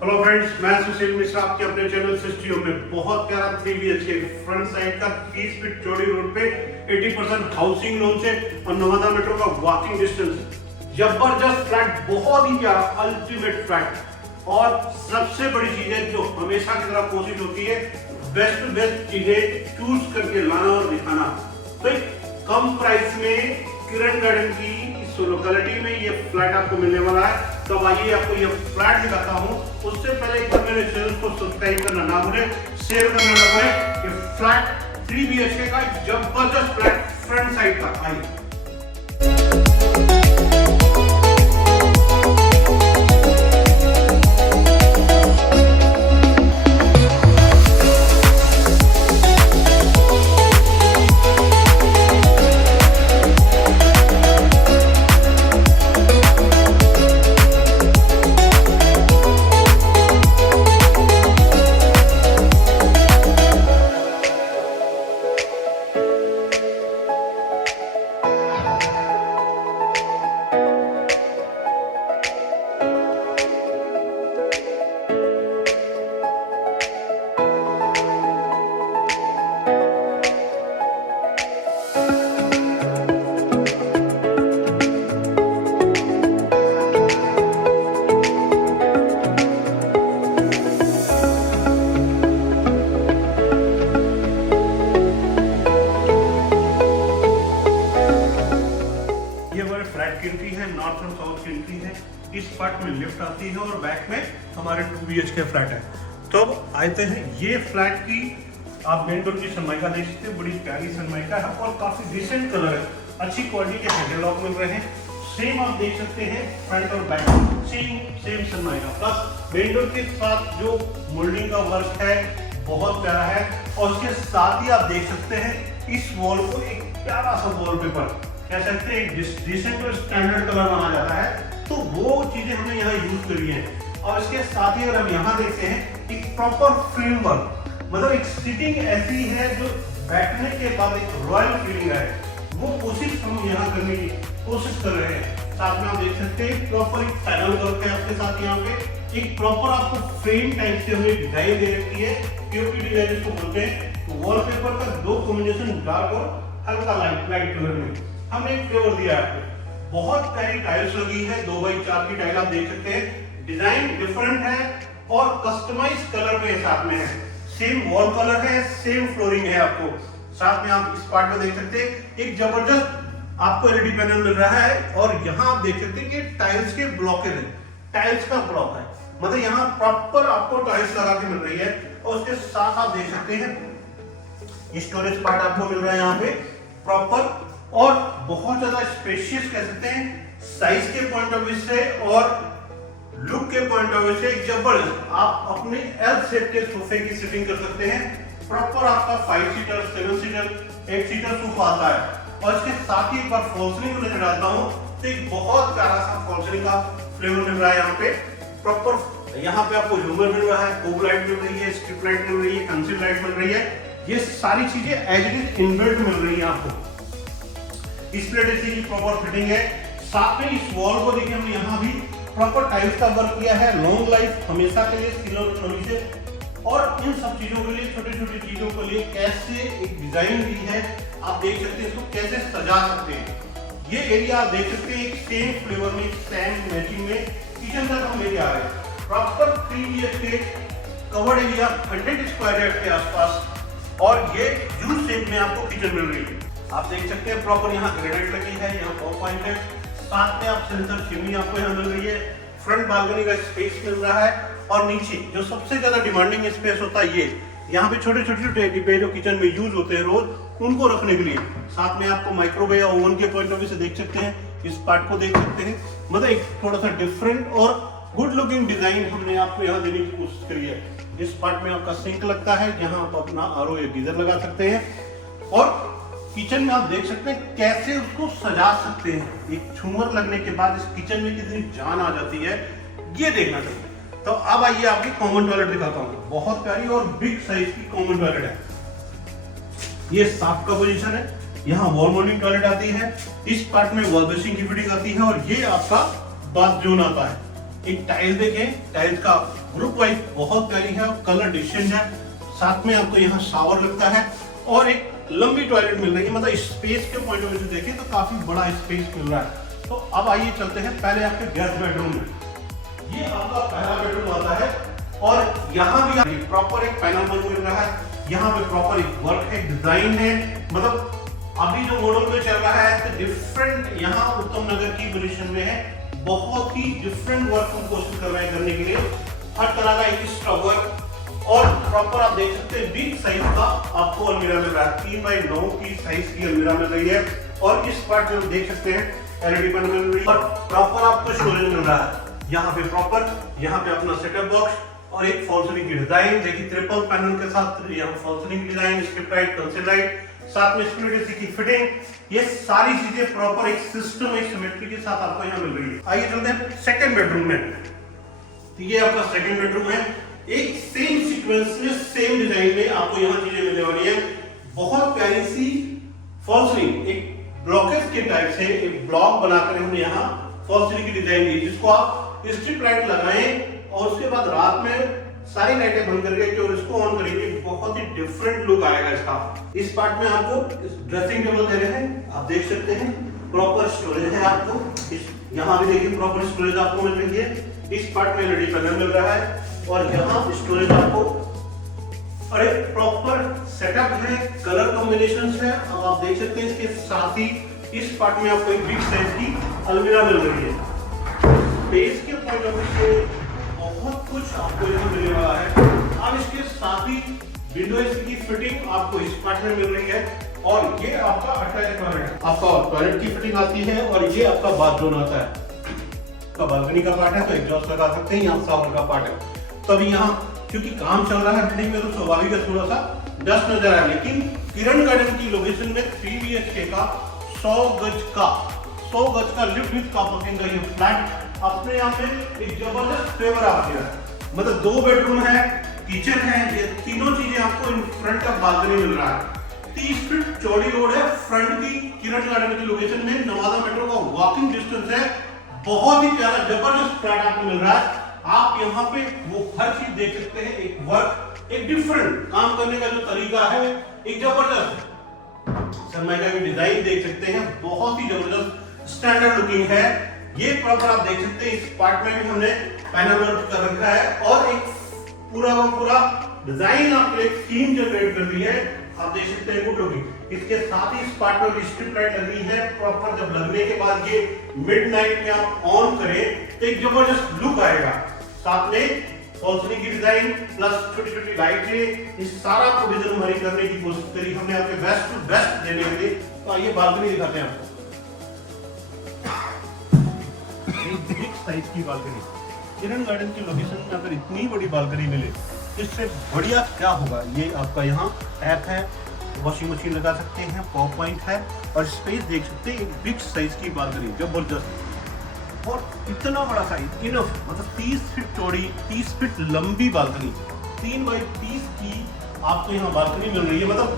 Hello friends, मैं सुशील मिश्रा आपके अपने चैनल सिस्टियो में बहुत प्यारा 3 BHK फ्रंट साइड का 30 फीट चौड़ी रोड पे 80% हाउसिंग लोन से और नवादा मेट्रो का वॉकिंग डिस्टेंस। जबरदस्त फ्लैट, बहुत ही प्यारा अल्टीमेट फ्लैट। और सबसे बड़ी चीज है जो हमेशा की तरह कोशिश होती है, बेस्ट चीजें चूज करके लाना और दिखाना। तो कम प्राइस में किरण गार्डन की इस लोकेलिटी में ये फ्लैट आपको मिलने वाला है। तो आइए आपको ये फ्लैट दिखाता हूँ। उससे पहले एक बार मेरे चैनल को सब्सक्राइब करना ना भूलें, शेयर करना ना भूलें। ये फ्लैट 3 BHK का जबरदस्त फ्लैट फ्रंट साइड का। आइए फ्लैट की एंट्री है, नॉर्थ और साउथ की एंट्री है। इस पार्ट में लिफ्ट आती है और बैक में हमारे 2 BHK फ्लैट है। तो अब आते हैं ये फ्लैट की आप मेन डोर की सनमाइका देख सकते हैं, बड़ी प्यारी सनमाइका है और काफी डिसेंट कलर है, अच्छी क्वालिटी के हैंडल लॉक मिल रहे हैं। सेम आप देख सकते हैं फ्रंट और back same Sunmica, plus main door के साथ जो मोल्डिंग का वर्क है बहुत प्यारा है। और उसके साथ ही आप देख सकते हैं इस वॉल को एक प्यारा सा वॉलपेपर कह सकते हैं, डिसेंट और स्टैंडर्ड कलर माना जाता है। तो वो चीजें हमने यहाँ यूज करी हैं। और इसके साथ ही अगर हम यहाँ देखते हैं एक प्रॉपर फ्रेमवर्क, मतलब एक सीटिंग ऐसी है जो बैठने के बाद एक रॉयल फीलिंग है, वो कोशिश हम यहाँ करने की कोशिश कर रहे हैं। साथ में आप देख सकते हैं प्रॉपर एक पैनल वर्क है आपके साथ यहाँ पे, एक प्रॉपर आपको फ्रेम टाइप से हमें डिजाइन दे रखी है, पीओपी डिजाइन इसको बोलते हैं। वॉलपेपर का 2 कॉम्बिनेशन डार्क और हल्का लाइट कलर में हमने एक फ्लेवर दिया है आपको। बहुत प्यारी टाइल्स लगी है, 2x4 की टाइल आप देख सकते हैं। डिजाइन डिफरेंट है और कस्टमाइज कलर में साथ में है। सेम वॉल कलर है, सेम फ्लोरिंग है आपको। साथ में आप इस पार्ट में देख सकते हैं एक जबरदस्त आपको एलईडी पैनल मिल रहा है। और यहाँ आप देख सकते हैं कि टाइल्स के ब्लॉकेज है, टाइल्स का ब्लॉक है, मतलब यहाँ प्रॉपर आपको टाइल्स लगा के मिल रही है। और उसके साथ आप देख सकते हैं स्टोरेज पार्ट आपको मिल रहा है यहाँ पे प्रॉपर, और बहुत ज्यादा स्पेशियस कह सकते हैं साइज के पॉइंट ऑफ व्यू से और लुक के पॉइंट ऑफ व्यू से। जबरदस्त आप अपने एल शेप के सोफे की सीटिंग कर सकते हैं। प्रॉपर आपका 5 सीटर 7 सीटर 8 सीटर सोफा आता है। और इसके साथ ही एक बार फॉल्सनिंग को लेकर आता हूँ तो एक बहुत प्यारा सा फॉल्सनिंग का फ्लेवर मिल रहा है यहाँ पे। प्रॉपर यहाँ पे आपको झूमर मिल रहा है, कोब लाइट मिल रही है, स्ट्रिप लाइट मिल रही है, कंसील लाइट मिल रही है। ये सारी चीजें एज इट इज इनबिल्ट मिल रही है आपको। स्प्लिट एसी की प्रॉपर फिटिंग है। साथ में इस वॉल को देखिए हमने यहाँ भी प्रॉपर टाइल्स का वर्क किया है, लॉन्ग लाइफ हमेशा के लिए सिल्वर नमी से। और इन सब चीजों के लिए, छोटी छोटी चीजों के लिए कैसे एक डिजाइन दी है आप देख सकते हैं, इसको कैसे सजा सकते हैं। ये एरिया आप देख सकते हैं एक सेम फ्लेवर में, सेम मैचिंग में किचन तक हम लेके आ रहे हैं। Proper 3 BHK covered area 100 square yard के आसपास, और ये यू शेप में आपको किचन मिल रही है। आप देख सकते हैं प्रॉपर यहाँ ग्रेनाइट लगी है, यहाँ पॉप पॉइंट है। साथ में आप सेंसर चिमनी आपको यहाँ मिल रही है। फ्रंट बालकनी का स्पेस मिल रहा है। और नीचे जो सबसे ज्यादा डिमांडिंग स्पेस होता है, ये यहाँ पे छोटे छोटे डिब्बे जो किचन में यूज होते हैं रोज, उनको रखने के लिए। साथ में आपको माइक्रोवेव या ओवन के पॉइंट ऑफ व्यू से देख सकते हैं, इस पार्ट को देख सकते हैं। मतलब एक थोड़ा सा डिफरेंट और गुड लुकिंग डिजाइन हमने आपको यहाँ देने की कोशिश करी है। इस पार्ट में आपका सिंक लगता है, यहाँ आप अपना आरओ या गीजर लगा सकते हैं। और किचन में आप देख सकते हैं कैसे उसको सजा सकते हैं। एक झूमर लगने के बाद इस किचन में कितनी जान आ जाती है, ये देखना चाहिए। तो अब आइए आपकी कॉमन टॉयलेट दिखाता हूँ। बहुत प्यारी और बिग साइज की कॉमन टॉयलेट है। ये साफ का पोजीशन है, यहाँ वॉल माउंटिंग टॉयलेट आती है, इस पार्ट में वॉल बेसिंग की फिटिंग आती है, और ये आपका बाथ जोन आता है। एक टाइल देखें, टाइल्स का ग्रुप वाइज बहुत प्यारी है और कलर डिसेंट है। साथ में आपको यहाँ शावर लगता है और एक लंबी टॉयलेट मिल रही है। मतलब स्पेस के पॉइंट ऑफ व्यू से देखें तो काफी बड़ा स्पेस मिल रहा है। तो अब आइए चलते हैं पहले आपके गेस्ट बेडरूम में। ये आपका पहला बेडरूम आता है और यहाँ भी प्रॉपर एक पैनल बन मिल रहा है। यहाँ पे प्रॉपर एक वर्क है, डिजाइन है। मतलब अभी जो मॉडल में चल रहा है तो डिफरेंट यहाँ उत्तम नगर की पोजीशन में है। बहुत ही डिफरेंट वर्क हम कोशिश कर रहे हैं करने के लिए, हर तरह का एक्स्ट्रा वर्क। और प्रॉपर आप देख सकते हैं बिग साइज का आपको अलमीरा मिल रहा है। 3x9 की साइज की अलमीरा मिल रही है और इस पार्ट में देख सकते हैं एलईडी पैनल मिल रही है और प्रॉपर आपको स्टोरेज मिल रहा है। यहाँ पे प्रॉपर यहाँ पे अपना सेटअप बॉक्स और एक फॉल सीलिंग की डिजाइन देखिए, ट्रिपल पैनल के साथ यहाँ फॉल सीलिंग की design, strip light, conceal light, साथ में स्प्लिट एसी की फिटिंग, ये सारी चीजें प्रॉपर एक सिस्टम, एक सिमेट्री के साथ आपको यहाँ मिल रही है। आइए चलते हैं सेकंड बेडरूम में। तो ये आपका सेकंड बेडरूम है। एक सेम सीक्वेंस में सेम डिजाइन में आपको यहाँ चीजें मिलने वाली है। बहुत प्यारी सी फॉल सीलिंग, एक ब्लॉकेज के टाइप से एक ब्लॉक बनाकर हमने यहाँ फॉल सीलिंग की डिजाइन दी, जिसको आप स्ट्रिप लाइट लगाएं और उसके बाद रात में सारी लाइटें बंद करके और इसको ऑन करेंगे, बहुत ही डिफरेंट लुक आएगा इसका। इस पार्ट में आपको ड्रेसिंग टेबल दे रहे हैं, आप देख सकते हैं प्रॉपर स्टोरेज है आपको। यहाँ भी देखिए प्रॉपर स्टोरेज आपको मिल रही है। इस पार्ट में एलईडी पैनल मिल रहा है और यहाँ स्टोरेज आपको और एक प्रॉपर सेटअप है, कलर कॉम्बिनेशन है। अब आप देख सकते हैं इसके साथ ही इस पार्ट में आपको एक बिग साइज की अलमीरा मिल रही है। स्पेस के पॉइंट ऑफ व्यू से बहुत कुछ आपको यहाँ मिलने वाला है। अब इसके साथ ही विंडो एसी की फिटिंग आपको इस पार्ट में मिल रही है और ये आपका अटैच टॉयलेट है। आपका टॉयलेट की फिटिंग आती है और ये आपका बाथरूम आता है। का बालकनी का पार्ट है तो एग्जॉस्ट लगा सकते हैं, यहाँ शावर का पार्ट है। तो अभी यहाँ क्योंकि काम चल रहा है बिल्डिंग में तो स्वाभाविक है थोड़ा सा डस्ट नजर आया, लेकिन किरण गार्डन की लोकेशन में 3 BHK का 100 गज का लिफ्ट विद कार का ये फ्लैट अपने आप में एक जबरदस्त फ्लेवर आ गया है। मतलब 2 बेडरूम है, किचन है, ये तीनों चीजें आपको इन फ्रंट का बालकनी मिल रहा है। 30 फीट चौड़ी रोड है फ्रंट की, किरण गार्डन की लोकेशन में नवादा मेट्रो का वॉकिंग डिस्टेंस है। बहुत ही प्यारा जबरदस्त फ्लैट आपको मिल रहा है। आप यहाँ पे वो हर चीज देख सकते हैं, एक वर्क, एक डिफरेंट काम करने का जो तरीका है, एक जबरदस्त सनमाइका की डिजाइन देख सकते हैं, बहुत ही जबरदस्त स्टैंडर्ड लुकिंग है। ये प्रॉपर आप देख सकते हैं, इस पार्ट में भी हमने पैनल वर्क कर रखा है और एक पूरा का पूरा डिजाइन आपको एक थीम जनरेट कर दी है। आप देख सकते हैं गुड लुकिंग। इसके साथ ही इस पार्ट में भी स्ट्रिप लाइट लगी है प्रॉपर। जब लगने के बाद ये मिडनाइट में आप ऑन करें तो एक जबरदस्त लुक आएगा। साथ में फॉल सीलिंग की डिजाइन प्लस छोटी छोटी लाइटें, इस सारा प्रोविजन हमारी करने की कोशिश करी हमने आपके बेस्ट टू बेस्ट देने के लिए। तो आइए बालकनी दिखाते हैं आपको। बिग साइज की बालकनी, किरण गार्डन की लोकेशन में अगर इतनी बड़ी बालकनी मिले इससे बढ़िया क्या होगा। ये आपका यहाँ टैप है, वॉशिंग मशीन लगा सकते हैं, पॉप पॉइंट है और स्पेस देख सकते हैं। एक बिग साइज की बालकनी जबरदस्त और इतना बड़ा साइज इनफ, मतलब 30 फीट चौड़ी 30 फीट लंबी बालकनी, 3x30 की आपको यहाँ बालकनी मिल रही है। मतलब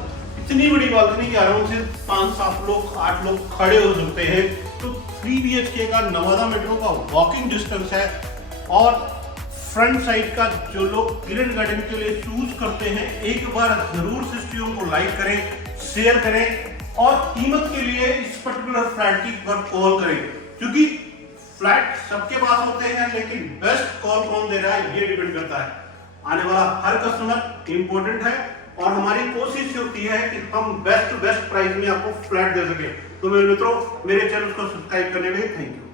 इतनी बड़ी बालकनी के आराम से 5-7 लोग 8 लोग खड़े हो सकते हैं। तो 3 BHK का नवादा मेट्रो का वॉकिंग डिस्टेंस है और फ्रंट साइड का जो लोग किरण गार्डन के लिए चूज करते हैं, एक बार जरूर से वीडियो को लाइक करें, शेयर करें और कीमत के लिए इस पर्टिकुलर फ्लैट की पर कॉल करें, क्योंकि फ्लैट सबके पास होते हैं लेकिन बेस्ट कॉल कौन दे रहा है ये डिपेंड करता है। आने वाला हर कस्टमर इंपॉर्टेंट है और हमारी कोशिश होती है कि हम बेस्ट प्राइस में आपको फ्लैट दे सके। तो मेरे मित्रों, मेरे चैनल को सब्सक्राइब करने में थैंक यू।